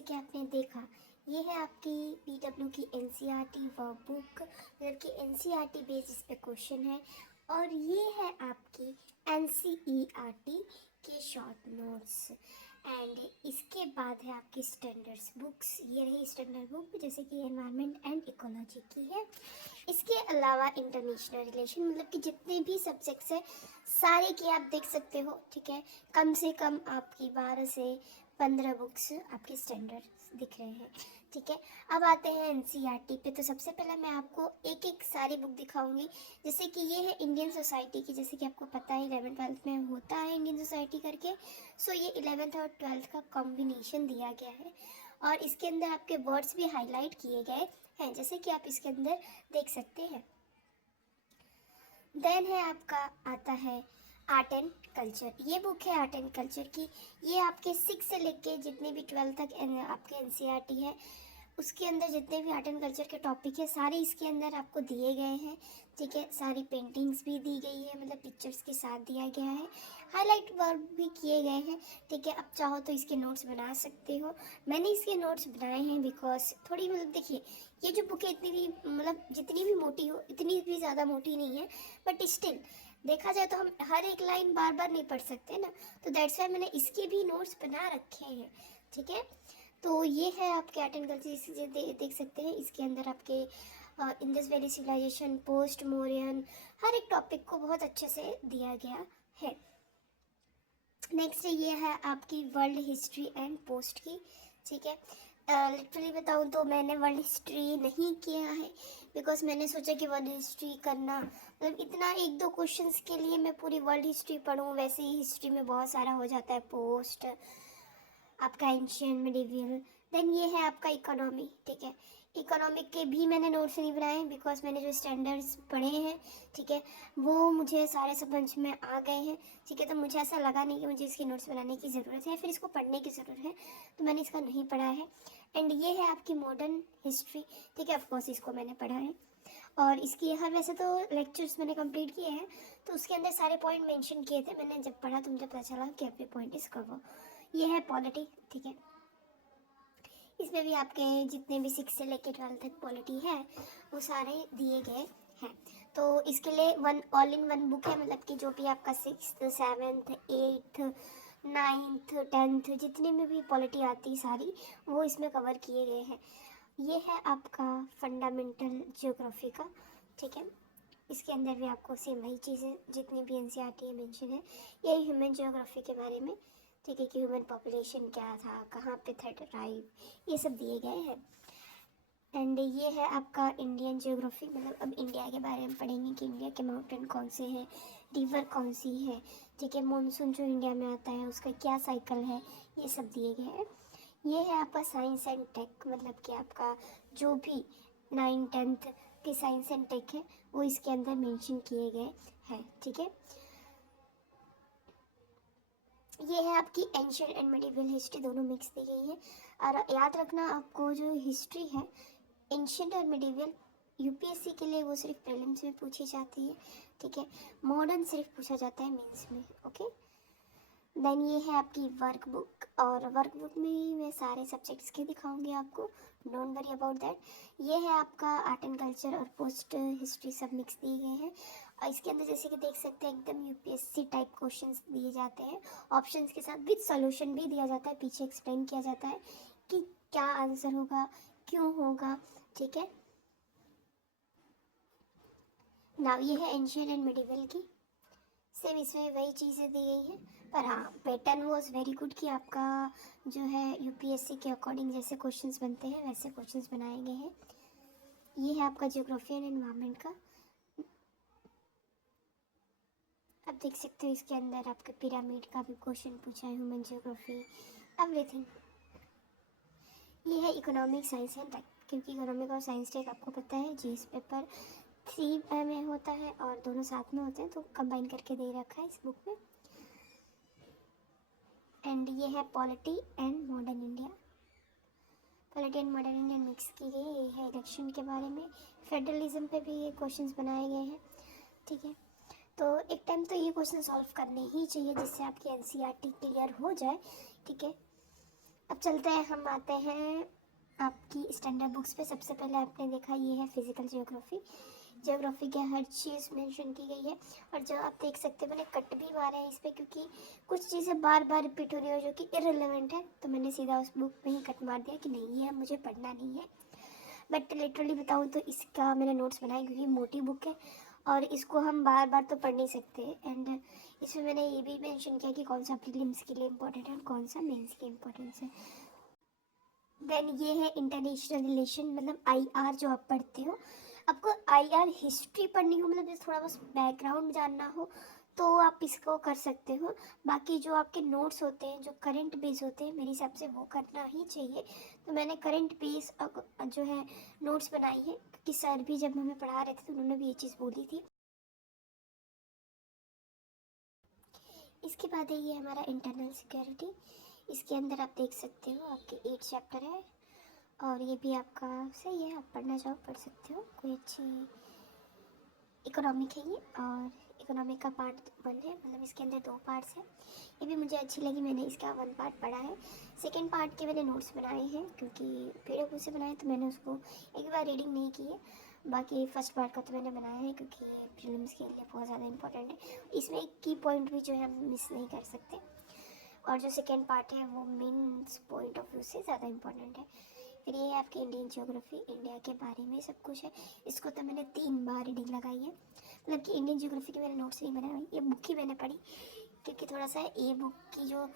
जैसे कि आपने देखा, ये है आपकी पीडब्ल्यू की एनसीईआरटी वर्कबुक, मतलब कि एनसीईआरटी बेसिस पे क्वेश्चन है। और ये है आपकी एनसीईआरटी के शॉर्ट नोट्स। एंड इसके बाद है आपकी स्टैंडर्ड्स बुक्स। ये रही स्टैंडर्ड बुक, जैसे कि एनवायरनमेंट एंड इकोलॉजी की है। इसके अलावा इंटरनेशनल रिलेशन, मतलब कि जितने भी सब्जेक्ट्स है सारे की आप देख सकते हो, ठीक है। कम से कम आपकी 12 से 15 बुक्स आपके स्टैंडर्ड दिख रहे हैं, ठीक है। अब आते हैं एनसीईआरटी पे। तो सबसे पहले मैं आपको एक एक सारी बुक दिखाऊंगी। जैसे कि ये है इंडियन सोसाइटी की, जैसे कि आपको पता है 11th-12th में होता है इंडियन सोसाइटी करके। सो ये 11th और 12th का कॉम्बिनेशन दिया गया है और इसके अंदर आपके वर्ड्स भी हाईलाइट किए गए हैं, जैसे कि आप इसके अंदर देख सकते हैं। देन है आपका आता है आर्ट एंड कल्चर। ये बुक है आर्ट एंड कल्चर की। ये आपके 6 से लेके जितने भी 12 तक आपके एनसीईआरटी है, उसके अंदर जितने भी आर्ट एंड कल्चर के टॉपिक है सारे इसके अंदर आपको दिए गए हैं, ठीक है। सारी पेंटिंग्स भी दी गई है, मतलब पिक्चर्स के साथ दिया गया है। हाईलाइट वर्क भी किए गए हैं, ठीक है। आप चाहो तो इसके नोट्स बना सकते हो। मैंने इसके नोट्स बनाए हैं बिकॉज थोड़ी, मतलब देखिए, ये जो बुक है इतनी भी, मतलब जितनी भी मोटी हो इतनी भी ज़्यादा मोटी नहीं है, बट स्टिल देखा जाए तो हम हर एक लाइन बार बार नहीं पढ़ सकते ना, तो दैट्स वाई मैंने इसके भी नोट्स बना रखे हैं, ठीक है। तो ये है आपके आर्ट एंड कल्चर, देख सकते हैं इसके अंदर आपके Indus valley civilization, post Mauryan, हर एक टॉपिक को बहुत अच्छे से दिया गया है। नेक्स्ट ये है आपकी वर्ल्ड हिस्ट्री एंड पोस्ट की, ठीक है। लिटरली बताऊँ तो मैंने वर्ल्ड हिस्ट्री नहीं किया है बिकॉज मैंने सोचा कि वर्ल्ड हिस्ट्री करना, मतलब इतना एक दो क्वेश्चंस के लिए मैं पूरी वर्ल्ड हिस्ट्री पढूं, वैसे ही हिस्ट्री में बहुत सारा हो जाता है, पोस्ट, आपका एंशियंट, मिडिवल। देन ये है आपका इकोनॉमी, ठीक है। इकोनॉमिक के भी मैंने नोट्स नहीं बनाए हैं बिकॉज मैंने जो स्टैंडर्ड्स पढ़े हैं, ठीक है, वो मुझे सारे समझ में आ गए हैं, ठीक है। तो मुझे ऐसा लगा नहीं कि मुझे इसके नोट्स बनाने की ज़रूरत है, फिर इसको पढ़ने की ज़रूरत है, तो मैंने इसका नहीं पढ़ा है। एंड ये है आपकी मॉडर्न हिस्ट्री, ठीक है। ऑफकोर्स इसको मैंने पढ़ा है और इसकी हर, वैसे तो लेक्चर्स मैंने कंप्लीट किए हैं, तो उसके अंदर सारे पॉइंट मेंशन किए थे। मैंने जब पढ़ा तो मुझे पता चला कि every पॉइंट इज कवर। ये है पॉलिटी, ठीक है। इसमें भी आपके जितने भी 6 से लेकर 12 तक पॉलिटी है वो सारे दिए गए हैं। तो इसके लिए one all in one book है, मतलब कि जो भी आपका 6th 7th 8th 9th 10th जितने में भी पॉलिटी आती है सारी वो इसमें कवर किए गए हैं। ये है आपका फंडामेंटल ज्योग्राफी का, ठीक है। इसके अंदर भी आपको सेम वही चीज़ें जितनी भी एनसीईआरटी में मेंशन है, ये ह्यूमन ज्योग्राफी के बारे में, ठीक है, कि ह्यूमन पॉपुलेशन क्या था, कहाँ पे था ट्राइब, ये सब दिए गए हैं। एंड ये है आपका इंडियन ज्योग्राफी, मतलब अब इंडिया के बारे में पढ़ेंगे कि इंडिया के माउंटेन कौन से हैं, रिवर कौन सी है, ठीक है। मानसून जो इंडिया में आता है उसका क्या साइकिल है, ये सब दिए गए हैं। ये है आपका साइंस एंड टेक, मतलब कि आपका जो भी 9th-10th के साइंस एंड टेक है वो इसके अंदर मेंशन किए गए हैं, ठीक है। ये है आपकी एंशियंट एंड मिडिवल हिस्ट्री, दोनों मिक्स दी गई है। और याद रखना आपको जो हिस्ट्री है एंशियंट और मिडिवल, यूपीएससी के लिए वो सिर्फ प्रीलिम्स में पूछी जाती है, ठीक है। मॉडर्न सिर्फ पूछा जाता है मेंस में, ओके। देन ये है आपकी वर्कबुक, और वर्कबुक में ही मैं सारे सब्जेक्ट्स के दिखाऊंगी आपको, डोंट वरी अबाउट दैट। ये है आपका आर्ट एंड कल्चर और पोस्ट हिस्ट्री सब मिक्स दिए गए हैं। और इसके अंदर जैसे कि देख सकते हैं एकदम यूपीएससी टाइप क्वेश्चंस दिए जाते हैं, ऑप्शंस के साथ विद सॉल्यूशन भी दिया जाता है, पीछे एक्सप्लेन किया जाता है कि क्या आंसर होगा, क्यों होगा, ठीक है। नाउ ये है एंशियंट एंड मिडिवल की, सेम इसमें वही चीज़ें दी गई हैं, पर हाँ पैटर्न वॉज वेरी गुड कि आपका जो है यूपीएससी के अकॉर्डिंग जैसे क्वेश्चंस बनते हैं वैसे क्वेश्चंस बनाए गए हैं। ये है आपका ज्योग्राफी एंड एनवायरनमेंट का, आप देख सकते हो इसके अंदर आपके पिरामिड का भी क्वेश्चन पूछा है, ह्यूमन ज्योग्राफी, एवरीथिंग। ये है इकोनॉमिक साइंस एंड टेक, क्योंकि इकोनॉमिक और साइंस टेक आपको पता है जीएस पेपर 3 में होता है और दोनों साथ में होते हैं, तो कंबाइन करके दे रखा है इस बुक में। एंड ये है polity and modern India, polity and modern India mix की गई। ये है इलेक्शन के बारे में, फेडरलिज्म पे भी ये क्वेश्चंस बनाए गए हैं, ठीक है। तो एक टाइम तो ये क्वेश्चन सॉल्व करने ही चाहिए जिससे आपकी एनसीईआरटी क्लियर हो जाए, ठीक है। अब चलते हैं, हम आते हैं आपकी स्टैंडर्ड बुक्स पे। सबसे पहले आपने देखा ये है फिजिकल ज्योग्राफी। ज्योग्राफी के हर चीज़ मेंशन की गई है, और जो आप देख सकते हैं मैंने कट भी मारे हैं इस पर, क्योंकि कुछ चीज़ें बार बार रिपीट हो रही है जो कि इररिलेवेंट है, तो मैंने सीधा उस बुक में ही कट मार दिया कि नहीं ये मुझे पढ़ना नहीं है। बट लिटरली बताऊँ तो इसका मैंने नोट्स बनाए, क्योंकि मोटी बुक है और इसको हम बार बार तो पढ़ नहीं सकते। एंड इसमें मैंने ये भी मेंशन किया कि कौन सा प्रीलिम्स के लिए इम्पोर्टेंट है और कौन सा मेंस के इम्पोर्टेंस है। देन ये है इंटरनेशनल रिलेशन, मतलब आईआर जो आप पढ़ते हो। आपको आईआर हिस्ट्री पढ़नी हो, मतलब जैसे थोड़ा बहुत बैकग्राउंड जानना हो तो आप इसको कर सकते हो। बाकी जो आपके नोट्स होते हैं जो करंट बेस होते हैं, मेरे हिसाब से वो करना ही चाहिए। तो मैंने करंट बेस जो है नोट्स बनाई है, क्योंकि सर भी जब हमें पढ़ा रहे थे तो उन्होंने भी ये चीज़ बोली थी। इसके बाद है ये हमारा इंटरनल सिक्योरिटी। इसके अंदर आप देख सकते हो आपके 8 चैप्टर है, और ये भी आपका सही है, आप पढ़ना चाहो पढ़ सकते हो। कोई अच्छी इकोनॉमिक है ये, और इकोनॉमिक का पार्ट 1 है, मतलब इसके अंदर 2 पार्ट्स हैं। ये भी मुझे अच्छी लगी, मैंने इसका 1 पार्ट पढ़ा है। सेकंड पार्ट के मैंने नोट्स बनाए हैं, क्योंकि पीडब्ल्यू से बनाए तो मैंने उसको एक बार रीडिंग नहीं की है। बाकी फर्स्ट पार्ट का तो मैंने बनाया है, क्योंकि ये प्रीलिम्स के लिए बहुत ज़्यादा इंपॉर्टेंट है। इसमें एक की पॉइंट भी जो है हम मिस नहीं कर सकते, और जो सेकेंड पार्ट है वो मीन्स पॉइंट ऑफ व्यू से ज़्यादा इंपॉर्टेंट है। फिर ये है आपकी इंडियन ज्योग्राफी, इंडिया के बारे में सब कुछ है। इसको तो मैंने 3 बार रीडिंग लगाई है, मतलब कि इंडियन ज्योग्राफी के मैंने नोट्स नहीं बनाए, ये बुक ही मैंने पढ़ी, क्योंकि थोड़ा सा ये बुक की जो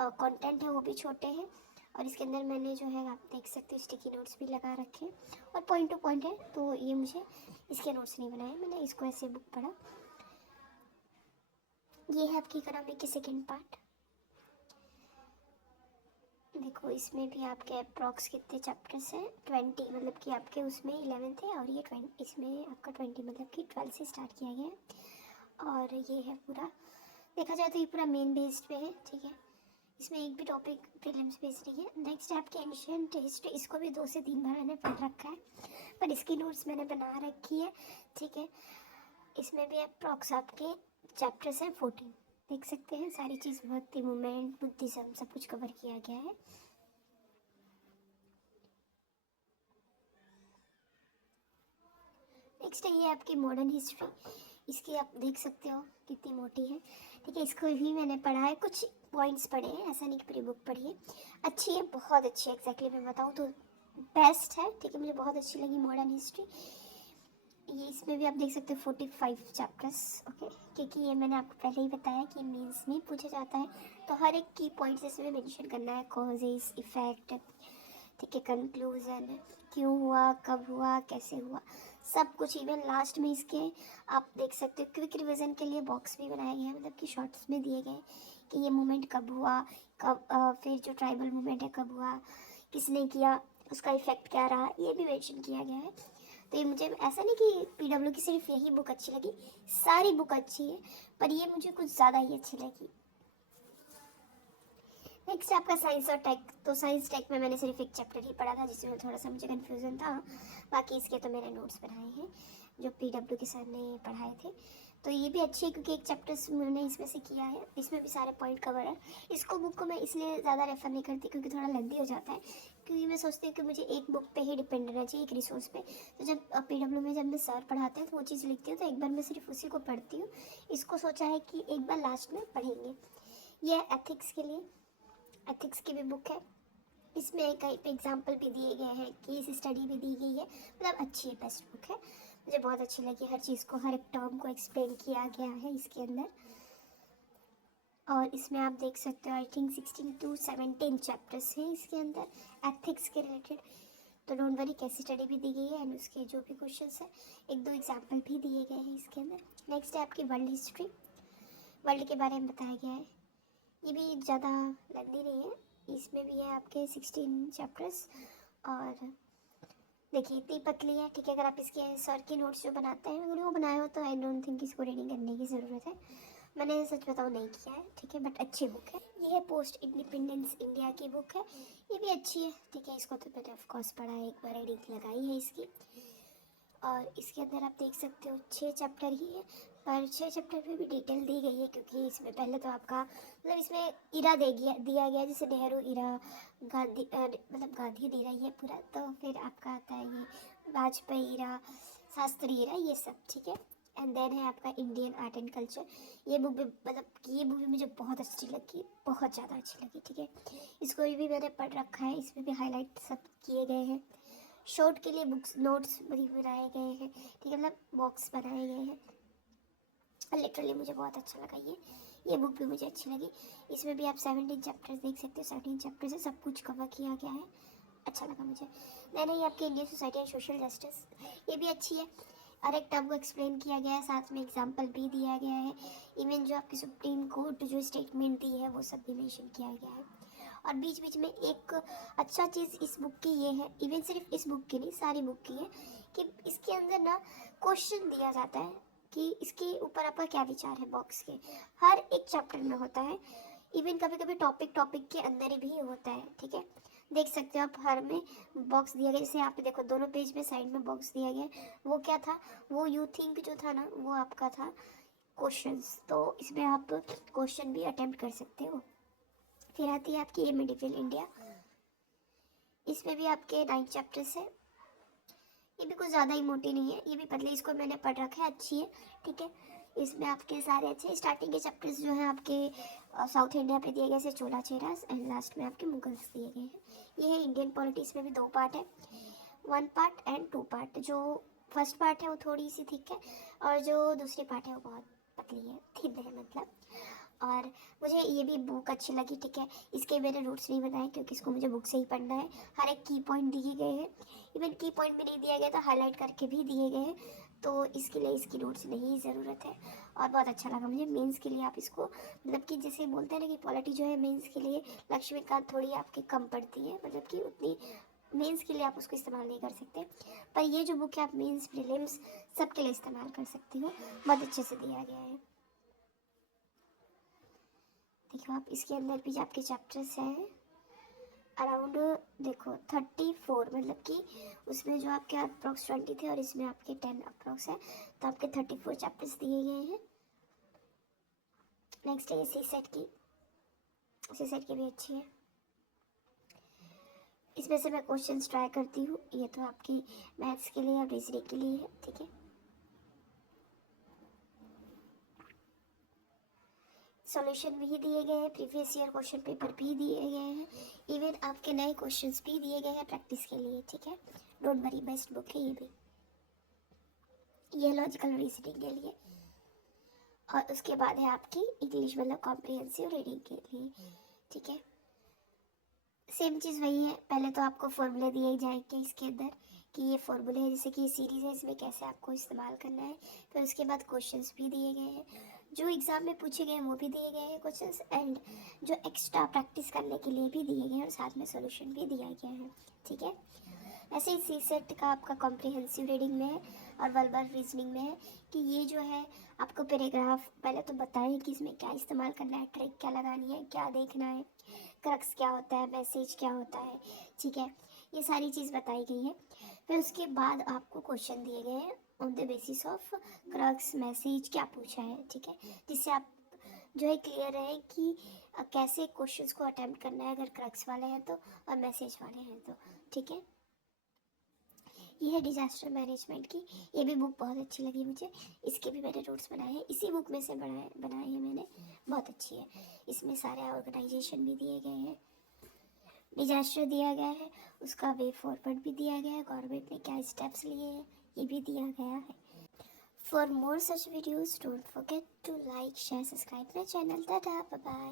कंटेंट है वो भी छोटे हैं, और इसके अंदर मैंने जो है आप देख सकते हो स्टिकी नोट्स भी लगा रखे हैं, और पॉइंट टू पॉइंट है, तो ये मुझे इसके नोट्स नहीं बनाए, मैंने इसको ऐसे बुक पढ़ा। ये है आपकी इकोनॉमिक की सेकेंड पार्ट। देखो इसमें भी आपके अप्रॉक्स कितने चैप्टर्स हैं, 20, मतलब कि आपके उसमें 11 थे, और ये 20, इसमें आपका 20 मतलब कि 12 से स्टार्ट किया गया है। और ये है पूरा, देखा जाए तो ये पूरा मेन बेस्ड पे है, ठीक है। इसमें एक भी टॉपिक प्रीलिम्स बेस्ड नहीं है। नेक्स्ट है आपकी एंशिएंट हिस्ट्री, इसको भी 2 से 3 बार मैंने पढ़ रखा है, पर इसकी नोट्स मैंने बना रखी है, ठीक है। इसमें भी अप्रॉक्स आपके चैप्टर्स हैं 14, देख सकते हैं सारी चीज़, भक्ति मूवमेंट, बुद्धिज्म, सब कुछ कवर किया गया है। नेक्स्ट है ये आपकी मॉडर्न हिस्ट्री, इसकी आप देख सकते हो कितनी मोटी है, ठीक है। इसको भी मैंने पढ़ा है, कुछ पॉइंट्स पढ़े हैं, ऐसा नहीं कि पूरी बुक पढ़ी है। अच्छी है, बहुत अच्छी है, एग्जैक्टली मैं बताऊँ तो बेस्ट है, ठीक है। मुझे बहुत अच्छी लगी मॉडर्न हिस्ट्री। ये इसमें भी आप देख सकते हो 45 चैप्टर्स, ओके, क्योंकि ये मैंने आपको पहले ही बताया कि मेंस में पूछा जाता है, तो हर एक की पॉइंट्स इसमें मेंशन करना है, कॉजेस, इफेक्ट, ठीक है, कंक्लूजन, क्यों हुआ, कब हुआ, कैसे हुआ, सब कुछ। इवन लास्ट में इसके आप देख सकते हो क्विक रिवीजन के लिए बॉक्स भी बनाए गए हैं, मतलब कि शॉर्ट्स में दिए गए कि ये मूवमेंट कब हुआ, कब फिर जो ट्राइबल मूवमेंट है कब हुआ, किसने किया, उसका इफेक्ट क्या रहा, ये भी मेंशन किया गया है। तो ये मुझे ऐसा नहीं कि पीडब्ल्यू की सिर्फ यही बुक अच्छी लगी, सारी बुक अच्छी है, पर ये मुझे कुछ ज़्यादा ही अच्छी लगी। नेक्स्ट आपका साइंस और टेक, तो साइंस टेक में मैंने सिर्फ एक चैप्टर ही पढ़ा था, जिसमें थोड़ा सा मुझे कन्फ्यूज़न था, बाकी इसके तो मैंने नोट्स बनाए हैं जो पीडब्ल्यू के सर ने पढ़ाए थे। तो ये भी अच्छी है, क्योंकि एक चैप्टर मैंने इसमें से किया है, इसमें भी सारे पॉइंट कवर है। इसको बुक को मैं इसलिए ज़्यादा रेफर नहीं करती क्योंकि थोड़ा लेंदी हो जाता है, क्योंकि मैं सोचती हूँ कि मुझे एक बुक पे ही डिपेंड रहना चाहिए, एक रिसोर्स पे। तो जब पीडब्ल्यू में जब मैं सर पढ़ाते हैं तो वो चीज़ लिखती हूँ, तो एक बार मैं सिर्फ उसी को पढ़ती हूँ। इसको सोचा है कि एक बार लास्ट में पढ़ेंगे। यह एथिक्स के लिए, एथिक्स की भी बुक है, इसमें कई पे एग्जाम्पल भी दिए गए हैं, केस स्टडी भी दी गई है, मतलब अच्छी है, बेस्ट बुक है, मुझे बहुत अच्छी लगी। हर चीज़ को, हर एक टर्म को एक्सप्लेन किया गया है इसके अंदर। और इसमें आप देख सकते हो आई थिंक 16 to 17 चैप्टर्स हैं इसके अंदर एथिक्स के रिलेटेड। तो डोंट वरी, केस स्टडी भी दी गई है, एंड उसके जो भी क्वेश्चंस हैं एक दो एग्जाम्पल भी दिए गए हैं इसके अंदर। नेक्स्ट है आपकी वर्ल्ड हिस्ट्री, वर्ल्ड के बारे में बताया गया है, ये भी ज़्यादा लंबी नहीं है, इसमें भी है आपके 16 चैप्टर्स। और देखिए इतनी पतली है, ठीक है। अगर आप इसके सर के नोट्स जो बनाते हैं अगर वो बनाए हो तो आई डोंट थिंक इसको रीडिंग करने की ज़रूरत है, मैंने सच बताओ नहीं किया है, ठीक है, बट अच्छी बुक है। ये है पोस्ट इंडिपेंडेंस इंडिया की बुक है, ये भी अच्छी है, ठीक है। इसको तो मैंने ऑफकोर्स पढ़ा है, एक बार रीडिंग लगाई है इसकी। और इसके अंदर आप देख सकते हो 6 चैप्टर ही है, पर 6 चैप्टर में भी डिटेल दी गई है, क्योंकि इसमें पहले तो आपका मतलब इसमें इरा दिया गया, जैसे नेहरू इरा, गांधी मतलब गांधी इरा ये पूरा, तो फिर आपका आता है ये वाजपेयी इरा, शास्त्री इरा, ये सब, ठीक है। एंड देन है आपका इंडियन आर्ट एंड कल्चर। ये बुक भी मतलब ये बुक भी मुझे बहुत अच्छी लगी, बहुत ज़्यादा अच्छी लगी, ठीक है। इसको भी मैंने पढ़ रखा है, इसमें भी हाईलाइट सब किए गए हैं। शॉर्ट के लिए बुक्स नोट्स भी बनाए गए हैं, ठीक है, मतलब बॉक्स बनाए गए हैं। लिटरली मुझे बहुत अच्छा लगा ये बुक भी मुझे अच्छी लगी। इसमें भी आप 17 चैप्टर्स देख सकते हो, 17 चैप्टर से सब कुछ कवर किया गया है, अच्छा लगा मुझे। मैंने ये आपके Indian society and social justice, ये भी अच्छी है, हर एक टर्म को एक्सप्लेन किया गया है, साथ में एग्जाम्पल भी दिया गया है। इवन जो आपकी सुप्रीम कोर्ट जो स्टेटमेंट दी है वो सब भी मेंशन किया गया है। और बीच बीच में एक अच्छा चीज़ इस बुक की ये है, इवन सिर्फ इस बुक की नहीं सारी बुक की है, कि इसके अंदर ना क्वेश्चन दिया जाता है कि इसके ऊपर आपका क्या विचार है, बॉक्स के हर एक चैप्टर में होता है। इवन कभी कभी टॉपिक के अंदर ही भी होता है, ठीक है। देख सकते हो आप, हर में बॉक्स दिया गया, जैसे यहाँ पे देखो दोनों पेज में साइड में बॉक्स दिया गया, वो क्या था, वो यू थिंक जो था ना वो आपका था क्वेश्चंस, तो इसमें आप क्वेश्चन भी अटेम्प्ट कर सकते हो। फिर आती है आपकी ये मिडिवल इंडिया, इसमें भी आपके 9 चैप्टर्स है। ये भी कुछ ज़्यादा ही मोटी नहीं है, ये भी पतली, इसको मैंने पढ़ रखा है, अच्छी है, ठीक है। इसमें आपके सारे अच्छे स्टार्टिंग के चैप्टर्स जो हैं आपके साउथ इंडिया पे दिए गए से चोला चेरास, एंड लास्ट में आपके मुगल्स दिए गए हैं। ये है इंडियन पॉलिटिक्स में भी 2 पार्ट है, 1 पार्ट एंड 2 पार्ट। जो फर्स्ट पार्ट है वो थोड़ी सी थिक है, और जो दूसरी पार्ट है वो बहुत पतली है, थिन है मतलब। और मुझे ये भी बुक अच्छी लगी, ठीक है। इसके मैंने नोट्स नहीं बनाए क्योंकि इसको मुझे बुक से ही पढ़ना है। हर एक की पॉइंट दिए गए हैं, इवन की पॉइंट भी नहीं दिया गया तो हाईलाइट करके भी दिए गए हैं, तो इसके लिए इसकी नोट्स नहीं ज़रूरत है। और बहुत अच्छा लगा मुझे, मेंस के लिए आप इसको मतलब कि जैसे बोलते हैं ना कि पॉलिटी जो है मेंस के लिए लक्ष्मीकांत थोड़ी आपकी कम पड़ती है, मतलब कि उतनी मेंस के लिए आप उसको इस्तेमाल नहीं कर सकते, पर ये जो बुक है आप मेंस प्रीलिम्स सबके लिए इस्तेमाल कर सकती हो, बहुत अच्छे से दिया गया है। देखो आप इसके अंदर भी आपके चैप्टर्स हैं अराउंड, देखो 34, मतलब कि उसमें जो आपके अप्रोक्स 20 थे और इसमें आपके 10 अप्रोक्स है, तो आपके 34 चैप्टर्स दिए गए हैं। नेक्स्ट है ये सी सेट की भी अच्छी है। इसमें से मैं क्वेश्चंस ट्राई करती हूँ, ये तो आपकी मैथ्स के लिए और रीजनिंग के लिए है, ठीक है। सॉल्यूशन भी दिए गए हैं, प्रीवियस ईयर क्वेश्चन पेपर भी दिए गए हैं, इवन आपके नए क्वेश्चंस भी दिए गए हैं प्रैक्टिस के लिए, ठीक है। डोंट वरी, बेस्ट बुक है ये भी, ये लॉजिकल रीजनिंग के लिए। और उसके बाद है आपकी इंग्लिश मतलब कॉम्प्रिहेंसिव रीडिंग के लिए, ठीक है। सेम चीज़ वही है, पहले तो आपको फॉर्मूले दिए जाएंगे इसके अंदर कि ये फॉर्मूले है, जैसे कि ये सीरीज़ है इसमें कैसे आपको इस्तेमाल करना है। फिर उसके बाद क्वेश्चंस भी दिए गए हैं, जो एग्ज़ाम में पूछे गए हैं वो भी दिए गए हैं क्वेश्चंस, एंड जो एक्स्ट्रा प्रैक्टिस करने के लिए भी दिए गए हैं, और साथ में सोल्यूशन भी दिया गया है, ठीक है। ऐसे ही सी सेट का आपका कॉम्प्रिहेंसिव रीडिंग में है और वर्बल रीजनिंग में है कि ये जो है आपको पैराग्राफ पहले तो बताएं कि इसमें क्या इस्तेमाल करना है, ट्रिक क्या लगानी है, क्या देखना है, क्रक्स क्या होता है, मैसेज क्या होता है, ठीक है। ये सारी चीज़ बताई गई है। फिर उसके बाद आपको क्वेश्चन दिए गए हैं on the basis of crux message क्या पूछा है, ठीक है, जिससे आप जो है क्लियर रहे कि कैसे क्वेश्चंस को अटेम्प्ट करना है अगर क्रक्स वाले हैं तो, और मैसेज वाले हैं तो, ठीक है। ये है डिजास्टर मैनेजमेंट की, ये भी बुक बहुत अच्छी लगी मुझे, इसके भी मैंने नोट्स बनाए हैं, इसी बुक में से बनाए हैं मैंने, बहुत अच्छी है। इसमें सारे ऑर्गेनाइजेशन भी दिए गए हैं, डिजास्टर दिया गया है, उसका वे फॉरवर्ड भी दिया गया है, गवर्नमेंट ने क्या स्टेप्स लिए हैं ये भी दिया गया है। For more such videos don't forget to like share subscribe my channel. Tata bye bye.